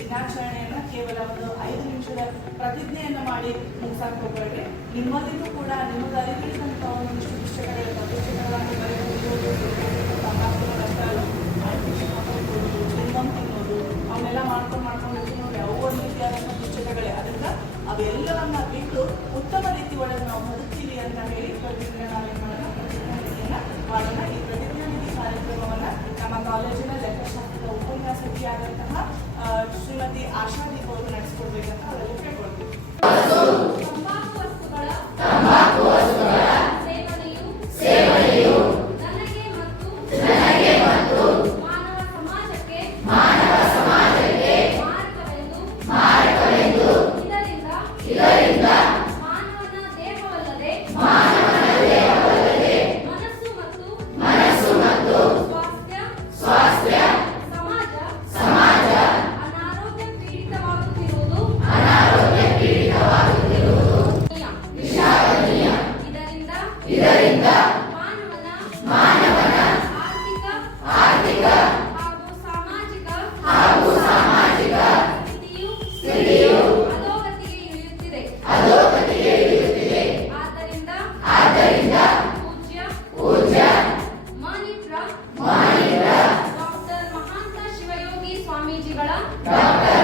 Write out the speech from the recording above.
ದಿನಾಚರಣೆಯನ್ನ ಕೇವಲ ಒಂದು ಐದು ನಿಮಿಷದ ಪ್ರತಿಜ್ಞೆಯನ್ನು ಮಾಡಿ ಮುಗಿಸಕ್ಕೆ ಹೋಗ್ಬೇಕು ನಿಮ್ಮದಿಗೂ ಕೂಡ, ನಿಮ್ಮದು ಅರಿವಿಲ್ಲದಂತ ಒಂದಿಷ್ಟು ಪುಸ್ತಕಗಳ ಪುಸ್ತಕಗಳನ್ನು ರಸಗಳು ತಿನ್ನೋದು, ಅವನ್ನೆಲ್ಲ ಮಾಡ್ಕೊಂಡು ಮಾಡ್ಕೊಂಡು ನೋಡಿ ಅವು ಒಂದು ರೀತಿಯಾದಂಥ ಪುಸ್ತಕಗಳೇ. ಅದರಿಂದ ಅವೆಲ್ಲವನ್ನ the Ashwini ಇದರಿಂದ ಮಾನವನ ಆರ್ಥಿಕ ಹಾಗೂ ಸಾಮಾಜಿಕ ಸ್ಥಿತಿಯು ಅಧೋಗತಿಗೆ ಇಳಿಯುತ್ತಿದೆ. ಆದ್ದರಿಂದ ಪೂಜ್ಯ ಮಾನಿಟ್ರ ಡಾಕ್ಟರ್ ಮಹಾಂತ ಶಿವಯೋಗಿ ಸ್ವಾಮೀಜಿಗಳ ಡಾಕ್ಟರ್